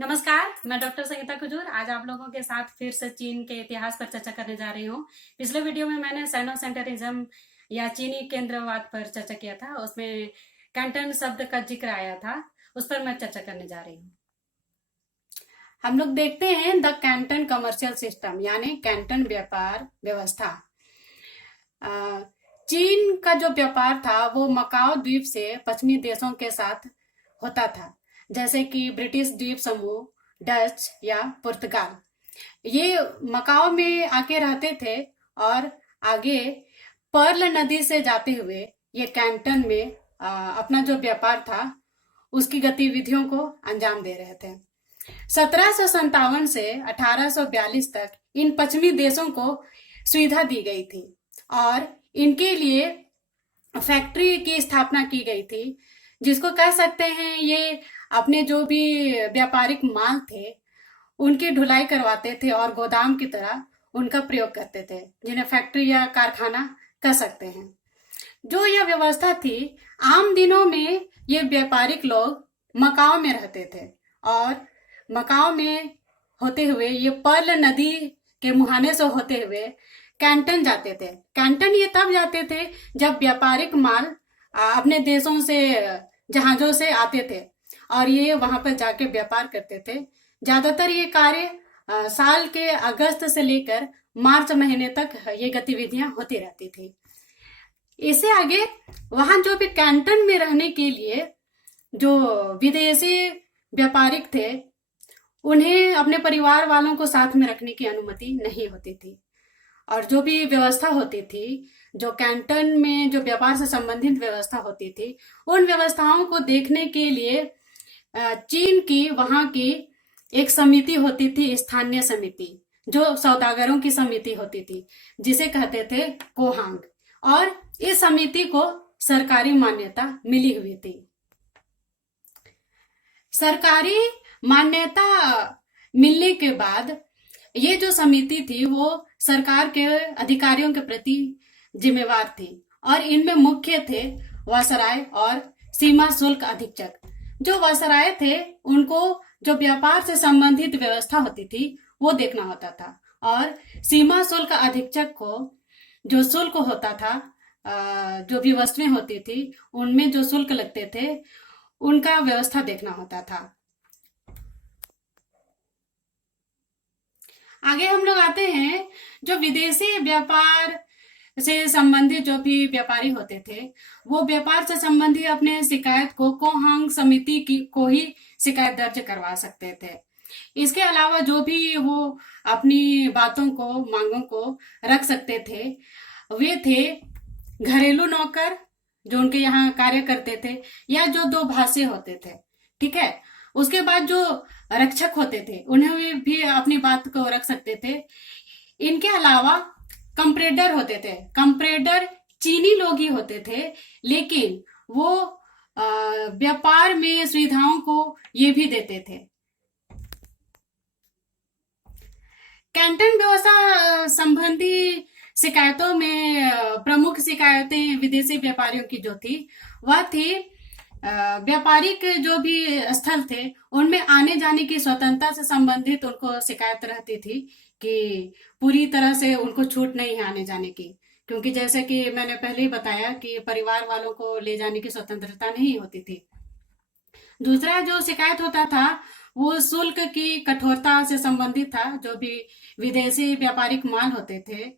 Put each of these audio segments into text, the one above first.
नमस्कार, मैं डॉक्टर संगीता कुजूर आज आप लोगों के साथ फिर से चीन के इतिहास पर चर्चा करने जा रही हूँ। पिछले वीडियो में मैंने साइनो-सेंटरिज्म या चीनी केंद्रवाद पर चर्चा किया था। उसमें कैंटन शब्द का जिक्र आया था, उस पर मैं चर्चा करने जा रही हूँ। हम लोग देखते हैं द कैंटन कमर्शियल सिस्टम यानी कैंटन व्यापार व्यवस्था। चीन का जो व्यापार था वो मकाओ द्वीप से पश्चिमी देशों के साथ होता था, जैसे कि ब्रिटिश द्वीप समूह, डच या पुर्तगाल। ये मकाओ में आके रहते थे और आगे पर्ल नदी से जाते हुए ये कैंटन में अपना जो व्यापार था उसकी गतिविधियों को अंजाम दे रहे थे। 1757 से 1842 तक इन पश्चिमी देशों को सुविधा दी गई थी और इनके लिए फैक्ट्री की स्थापना की गई थी, जिसको कह सकते हैं ये अपने जो भी व्यापारिक माल थे उनकी ढुलाई करवाते थे और गोदाम की तरह उनका प्रयोग करते थे, जिन्हें फैक्ट्री या कारखाना कह सकते हैं। जो यह व्यवस्था थी, आम दिनों में ये व्यापारिक लोग मकाओ में रहते थे और मकाओ में होते हुए ये पर्ल नदी के मुहाने से होते हुए कैंटन जाते थे। कैंटन ये तब जाते थे जब व्यापारिक माल अपने देशों से जहाजों से आते थे और ये वहां पर जाके व्यापार करते थे। ज्यादातर ये कार्य साल के अगस्त से लेकर मार्च महीने तक ये गतिविधियां होती रहती थी। इससे आगे वहां जो भी कैंटन में रहने के लिए जो विदेशी व्यापारिक थे उन्हें अपने परिवार वालों को साथ में रखने की अनुमति नहीं होती थी और जो भी व्यवस्था होती थी, जो कैंटन में जो व्यापार से संबंधित व्यवस्था होती थी, उन व्यवस्थाओं को देखने के लिए चीन की वहां की एक समिति होती थी, स्थानीय समिति, जो सौदागरों की समिति होती थी, जिसे कहते थे कोहांग। और इस समिति को सरकारी मान्यता मिली हुई थी। सरकारी मान्यता मिलने के बाद ये जो समिति थी वो सरकार के अधिकारियों के प्रति जिम्मेवार थी और इनमें मुख्य थे वायसराय और सीमा शुल्क अधीक्षक। जो वायसराय थे उनको जो व्यापार से संबंधित व्यवस्था होती थी वो देखना होता था और सीमा शुल्क अधीक्षक को जो शुल्क होता था, जो भी वस्तुएं होती थी उनमें जो शुल्क लगते थे उनका व्यवस्था देखना होता था। आगे हम लोग आते हैं, जो विदेशी व्यापार से संबंधित जो भी व्यापारी होते थे वो व्यापार से संबंधित अपने शिकायत को कोहांग समिति की को ही शिकायत दर्ज करवा सकते थे। इसके अलावा जो भी वो अपनी बातों को, मांगों को रख सकते थे, वे थे घरेलू नौकर जो उनके यहाँ कार्य करते थे या जो दो भाषी होते थे, ठीक है। उसके बाद जो रक्षक होते थे उन्हें भी अपनी बात को रख सकते थे। इनके अलावा कंप्रेडर होते थे। कंप्रेडर चीनी लोग ही होते थे, लेकिन वो व्यापार में सुविधाओं को ये भी देते थे। कैंटन व्यवस्था संबंधी शिकायतों में प्रमुख शिकायतें विदेशी व्यापारियों की जो थी वह थी व्यापारिक जो भी स्थल थे उनमें आने जाने की स्वतंत्रता से संबंधित उनको शिकायत रहती थी कि पूरी तरह से उनको छूट नहीं है आने जाने की, क्योंकि जैसे कि मैंने पहले ही बताया कि परिवार वालों को ले जाने की स्वतंत्रता नहीं होती थी। दूसरा जो शिकायत होता था वो शुल्क की कठोरता से संबंधित था। जो भी विदेशी व्यापारिक माल होते थे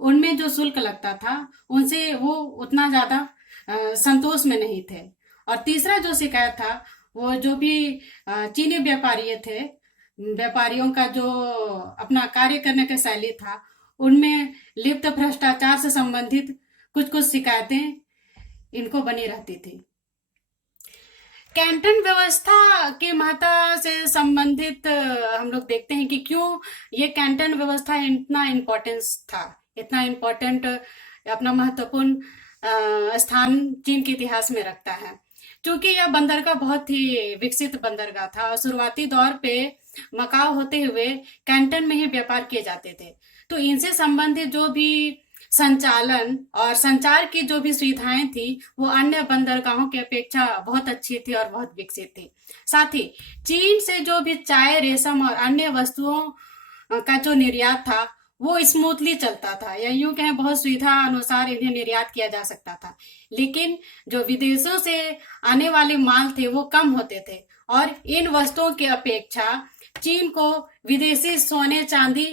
उनमें जो शुल्क लगता था उनसे वो उतना ज्यादा संतोष में नहीं थे। और तीसरा जो शिकायत था वो जो भी चीनी व्यापारी थे, व्यापारियों का जो अपना कार्य करने का शैली था उनमें लिप्त भ्रष्टाचार से संबंधित कुछ कुछ शिकायतें इनको बनी रहती थी। कैंटन व्यवस्था के महत्व से संबंधित हम लोग देखते हैं कि क्यों ये कैंटन व्यवस्था इतना इम्पोर्टेंस था, इतना इम्पोर्टेंट, अपना महत्वपूर्ण स्थान चीन के इतिहास में रखता है। क्योंकि यह बंदरगाह बहुत ही विकसित बंदरगाह था और शुरुआती दौर पे मकाओ होते हुए कैंटन में ही व्यापार किए जाते थे। तो इनसे संबंधित जो भी संचालन और संचार की जो भी सुविधाएं थी वो अन्य बंदरगाहों की अपेक्षा बहुत अच्छी थी और बहुत विकसित थी। साथ ही चीन से जो भी चाय, रेशम और अन्य वस्तुओं का जो निर्यात था वो स्मूथली चलता था, या यूं कहें बहुत सुविधा अनुसार इन्हें निर्यात किया जा सकता था। लेकिन जो विदेशों से आने वाले माल थे वो कम होते थे, और इन वस्तुओं की अपेक्षा चीन को विदेशी सोने चांदी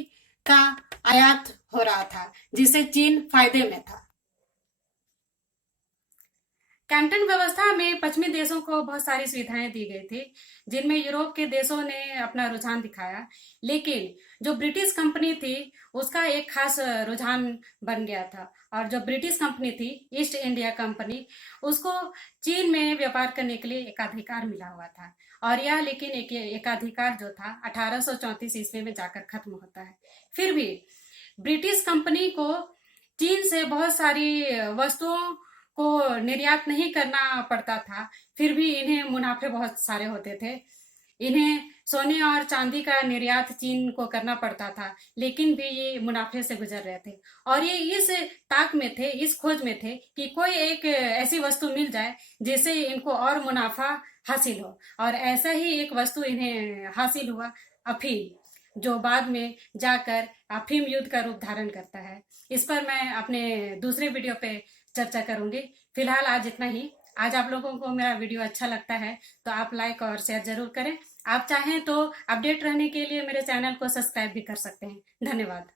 का आयात हो रहा था, जिससे चीन फायदे में था। कैंटन व्यवस्था में पश्चिमी देशों को बहुत सारी सुविधाएं दी गई थी, जिनमें यूरोप के देशों ने अपना रुझान दिखाया। लेकिन जो ब्रिटिश कंपनी थी उसका एक खास रुझान बन गया था, और जो ब्रिटिश कंपनी थी ईस्ट इंडिया कंपनी, उसको चीन में व्यापार करने के लिए एकाधिकार मिला हुआ था। और यह लेकिन एक एकाधिकार जो था 1834 ईस्वी में जाकर खत्म होता है। फिर भी ब्रिटिश कंपनी को चीन से बहुत सारी वस्तुओं को निर्यात नहीं करना पड़ता था, फिर भी इन्हें मुनाफे बहुत सारे होते थे। इन्हें सोने और चांदी का निर्यात चीन को करना पड़ता था, लेकिन भी ये मुनाफे से गुजर रहे थे। और ये इस ताक में थे, इस खोज में थे कि कोई एक ऐसी वस्तु मिल जाए जिससे इनको और मुनाफा हासिल हो। और ऐसा ही एक वस्तु इन्हें हासिल हुआ, अफीम, जो बाद में जाकर अफीम युद्ध का रूप धारण करता है। इस पर मैं अपने दूसरे वीडियो पे चर्चा करूंगी। फिलहाल आज इतना ही। आज आप लोगों को मेरा वीडियो अच्छा लगता है तो आप लाइक और शेयर जरूर करें। आप चाहें तो अपडेट रहने के लिए मेरे चैनल को सब्सक्राइब भी कर सकते हैं। धन्यवाद।